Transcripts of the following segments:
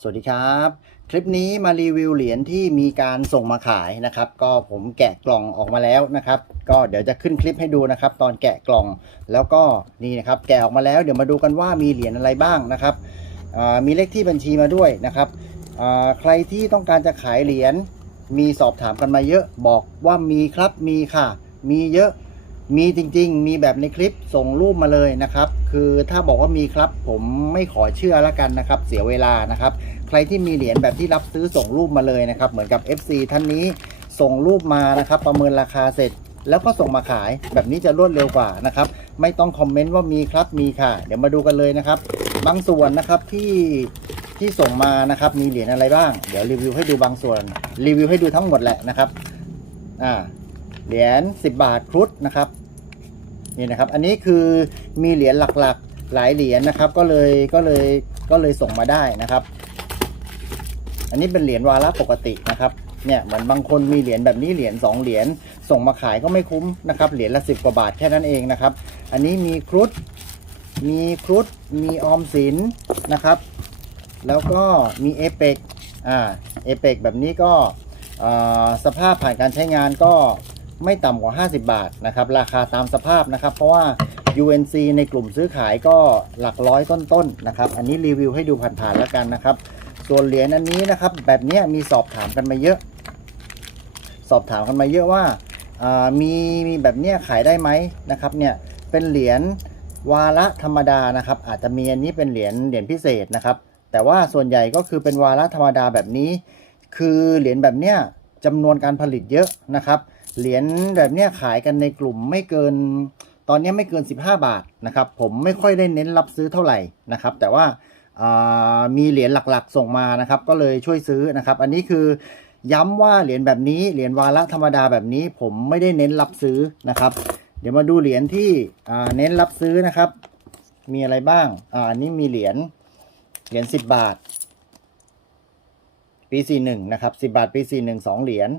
สวัสดีครับ คลิปนี้มารีวิวเหรียญที่มีการส่งมาขายนะครับ ก็ผมแกะกล่องออกมาแล้วนะครับ ก็เดี๋ยวจะขึ้นคลิปให้ดูนะครับ ตอนแกะกล่องแล้วก็นี่นะครับ แกะออกมาแล้วเดี๋ยวมาดูกันว่ามีเหรียญอะไรบ้างนะครับมีเลขที่บัญชีมาด้วยนะครับใครที่ต้องการจะขายเหรียญมีสอบถามกันมาเยอะบอกว่ามีครับมีค่ะ มีเยอะมีจริง ๆ มีแบบในคลิปส่งรูปมาเลยนะครับ คือถ้าบอกว่ามีครับผมไม่ขอเชื่อแล้วกันนะครับ เสียเวลานะครับ ใครที่มีเหรียญแบบที่รับซื้อส่งรูปมาเลยนะครับ เหมือนกับ FC ท่านนี้ส่งรูปมานะครับ ประเมินราคาเสร็จแล้วก็ส่งมาขายแบบนี้จะรวดเร็วกว่านะครับ ไม่ต้องคอมเมนต์ว่ามีครับมีค่ะ เดี๋ยวมาดูกันเลยนะครับ บางส่วนนะครับที่ที่ส่งมานะครับ มีเหรียญอะไรบ้าง เดี๋ยวรีวิวให้ดูบางส่วน รีวิวให้ดูทั้งหมดแหละนะครับอ่าเหรียญ10 บาทครุฑนะครับ นี่นะครับ อันนี้คือมีเหรียญหลักๆหลายเหรียญนะครับ ก็เลยก็เลยก็เลยส่งมาได้นะครับ อันนี้เป็นเหรียญวาระปกตินะครับเนี่ยเหมือนบางคนมีเหรียญแบบนี้เหรียญ2เหรียญส่งมาขายก็ไม่คุ้มนะครับเหรียญละ10กว่าบาทแค่นั้นเองนะครับ อันนี้มีครุฑมีครุฑมีออมสินนะครับ แล้วก็มีเอเปกอ่าเอเปกแบบนี้ก็สภาพผ่านการใช้งานก็ ไม่ต่ำกว่า 50 บาทนะครับราคาตามสภาพนะครับ เพราะว่า UNC ในกลุ่มซื้อขายก็หลักร้อยต้นๆนนะครับ อันนี้รีวิวให้ดูผ่านๆแล้วกันนะครับ ส่วนเหรียญอันนี้นะครับ แบบนี้มีสอบถามกันมาเยอะ สอบถามกันมาเยอะว่าอ่ามีมีแบบเนี้ยขายได้ไหมนะครับเนี่ยเป็นเหรียญวาระธรรมดานะครับ อาจจะมีอันนี้เป็นเหรียญเหรียญพิเศษนะครับ แต่ว่าส่วนใหญ่ก็คือเป็นวาระธรรมดาแบบนี้ คือเหรียญแบบเนี้ยจำนวนการผลิตเยอะนะครับ เหรียญแบบเนี้ยขายกันในกลุ่มไม่เกิน ตอนนี้ไม่เกิน 15 บาทนะครับ ผมไม่ค่อยได้เน้นรับซื้อเท่าไหร่นะครับ แต่ว่าามีเหรียญหลักๆ ส่งมานะครับ ก็เลยช่วยซื้อนะครับ อันนี้คือย้ำว่าเหรียญแบบนี้เหรียญวาระธรรมดาแบบนี้ ผมไม่ได้เน้นรับซื้อนะครับ เดี๋ยวมาดูเหรียญที่เน้นรับซื้อนะครับ มีอะไรบ้างอ่าอันนี้มีเหรียญเหรียญ10 บาท ปี 41 นะครับ 10 บาท ปี 41 2 เหรียญ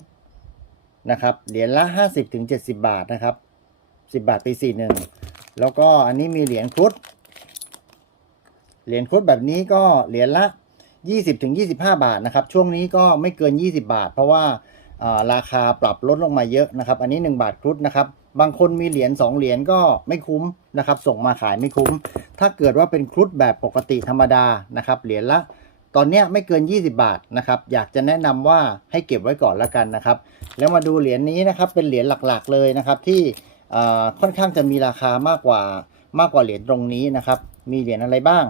นะครับ เหรียญละ 50ถึง70บาทนะครับ 10 บาทปี 41 แล้วก็อันนี้มีเหรียญครุฑเหรียญครุฑแบบนี้ก็เหรียญละ 20ถึง25บาทนะครับ ช่วงนี้ก็ไม่เกิน 20 บาท เพราะว่าอ่าราคาปรับลดลงมาเยอะนะครับ อันนี้ 1 บาทครุฑนะครับบางคนมีเหรียญ2เหรียญก็ไม่คุ้มนะครับ ส่งมาขายไม่คุ้ม ถ้าเกิดว่าเป็นครุฑแบบปกติธรรมดานะครับ เหรียญละ ตอนนี้ไม่เกิน 20 บาทนะครับ อยากจะแนะนำว่าให้เก็บไว้ก่อนละกันนะครับ แล้วมาดูเหรียญนี้นะครับ เป็นเหรียญหลักๆเลยนะครับ ที่ค่อนข้างจะมีราคามากกว่ามากกว่าเหรียญตรงนี้นะครับ มีเหรียญอะไรบ้าง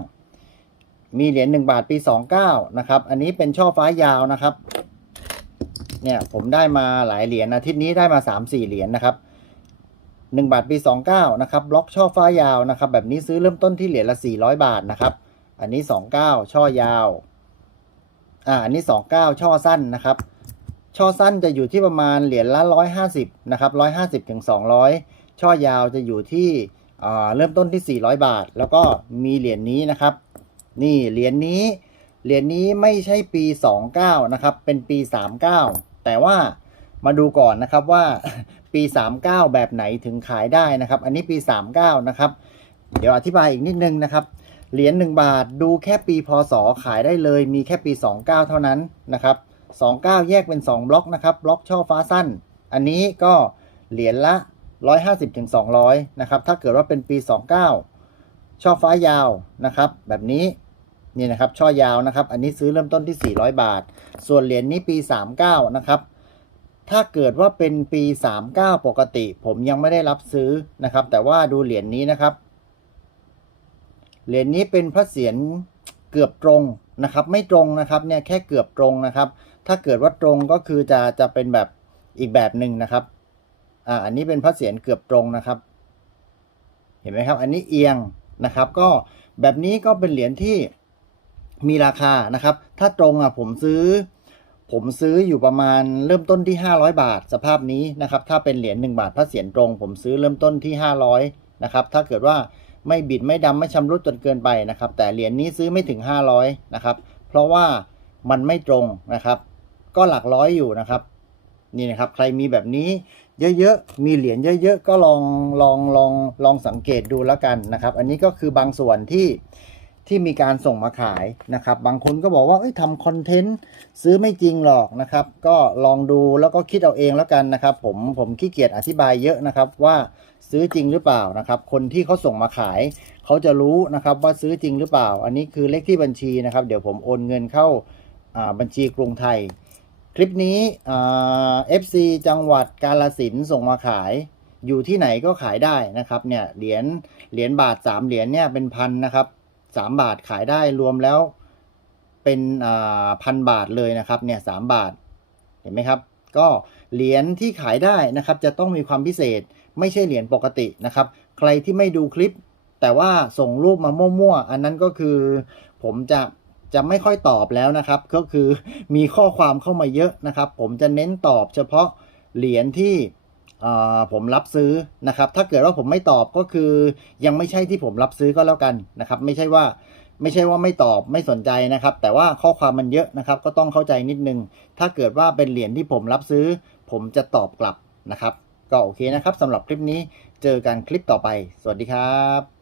มีเหรียญ1บาทปี 29 นะครับ อันนี้เป็นช่อฟ้ายาวนะครับ เนี่ยผมได้มาหลายเหรียญอาทิตย์นี้ได้มา 3-4 เหรียญนะครับ1บาทปี 29 นะครับบล็อกช่อฟ้ายาวนะครับ แบบนี้ซื้อเริ่มต้นที่เหรียญละ 400 บาทนะครับ อันนี้ 29 ช่อยาว อ่าอันนี้29ช่อสั้นนะครับ ช่อสั้นจะอยู่ที่ประมาณเหรียญละ150นะครับ150ถึง200ช่อยาวจะอยู่ที่อ่าเริ่มต้นที่400บาท แล้วก็มีเหรียญนี้นะครับ นี่เหรียญนี้เหรียญนี้ไม่ใช่ปี29นะครับ เป็นปี39แต่ว่ามาดูก่อนนะครับว่าปี 39 แบบไหนถึงขายได้นะครับ อันนี้ปี 39 นะครับ เดี๋ยวอธิบายอีกนิดนึงนะครับ เหรียญ1บาทดูแค่ปีพศขายได้เลยมีแค่ปี 29 เท่านั้นนะครับ29 แยกเป็น 2 บล็อกนะครับบล็อกช่อฟ้าสั้น อันนี้ก็เหรียญละ 150ถึง200นะครับถ้าเกิดว่าเป็นปี 29 ช่อฟ้ายาวนะครับ แบบนี้นี่นะครับช่อยาวนะครับ อันนี้ซื้อเริ่มต้นที่ 400 บาท ส่วนเหรียญนี้ปี 39 นะครับ ถ้าเกิดว่าเป็นปี 39 ปกติ ผมยังไม่ได้รับซื้อนะครับ แต่ว่าดูเหรียญนี้นะครับ เหรียญนี้เป็นพระเศียรเกือบตรงนะครับ ไม่ตรงนะครับเนี่ยแค่เกือบตรงนะครับ ถ้าเกิดว่าตรงก็คือจะจะเป็นแบบอีกแบบหนึ่งนะครับอ่าอันนี้เป็นพระเศียรเกือบตรงนะครับ เห็นไหมครับ อันนี้เอียงนะครับ ก็แบบนี้ก็เป็นเหรียญที่มีราคานะครับ ถ้าตรงอะผมซื้อ ผมซื้ออยู่ประมาณเริ่มต้นที่ 500 บาท สภาพนี้นะครับ ถ้าเป็นเหรียญ1บาทพระเศียรตรง ผมซื้อเริ่มต้นที่ 500นะครับ ถ้าเกิดว่า ไม่บิดไม่ดำไม่ชำรุดจนเกินไปนะครับ แต่เหรียญนี้ซื้อไม่ถึง 500นะครับเพราะว่ามันไม่ตรงนะครับ ก็หลักร้อยอยู่นะครับ นี่นะครับใครมีแบบนี้เยอะๆ มีเหรียญเยอะๆ ก็ลองลองลองลองสังเกตดูแล้วกันนะครับ อันนี้ก็คือบางส่วนที่ ที่มีการส่งมาขายนะครับ บางคนก็บอกว่าทำคอนเทนต์ซื้อไม่จริงหรอกนะครับ ก็ลองดูแล้วก็คิดเอาเองแล้วกันนะครับ ผมผมขี้เกียจอธิบายเยอะนะครับว่าซื้อจริงหรือเปล่านะครับ คนที่เขาส่งมาขาย เขาจะรู้นะครับว่าซื้อจริงหรือเปล่า อันนี้คือเลขที่บัญชีนะครับ เดี๋ยวผมโอนเงินเข้าบัญชีกรุงไทย คลิปนี้เอ่า FC จังหวัดกาลสินส่งมาขายอยู่ที่ไหนก็ขายได้นะครับเนี่ยเหรียญเหรียญบาทสามเหรียญเนี่ยเป็นพันนะครับ สามบาทขายได้รวมแล้วเป็นพันบาทเลยนะครับเนี่ยสามบาทเห็นไหมครับ ก็เหรียญที่ขายได้นะครับจะต้องมีความพิเศษไม่ใช่เหรียญปกตินะครับ ใครที่ไม่ดูคลิป แต่ว่าส่งรูปมามั่วๆ อันนั้นก็คือผมจะจะไม่ค่อยตอบแล้วนะครับ ก็คือมีข้อความเข้ามาเยอะนะครับ ผมจะเน้นตอบเฉพาะเหรียญที่ ผมรับซื้อนะครับ ถ้าเกิดว่าผมไม่ตอบก็คือ ยังไม่ใช่ที่ผมรับซื้อก็แล้วกันนะครับ ไม่ใช่ว่าไม่ใช่ว่าไม่ตอบไม่สนใจนะครับ แต่ว่าข้อความมันเยอะนะครับ ก็ต้องเข้าใจนิดนึง ถ้าเกิดว่าเป็นเหรียญที่ผมรับซื้อ ผมจะตอบกลับนะครับ ก็โอเคนะครับสำหรับคลิปนี้เจอกันคลิปต่อไป สวัสดีครับ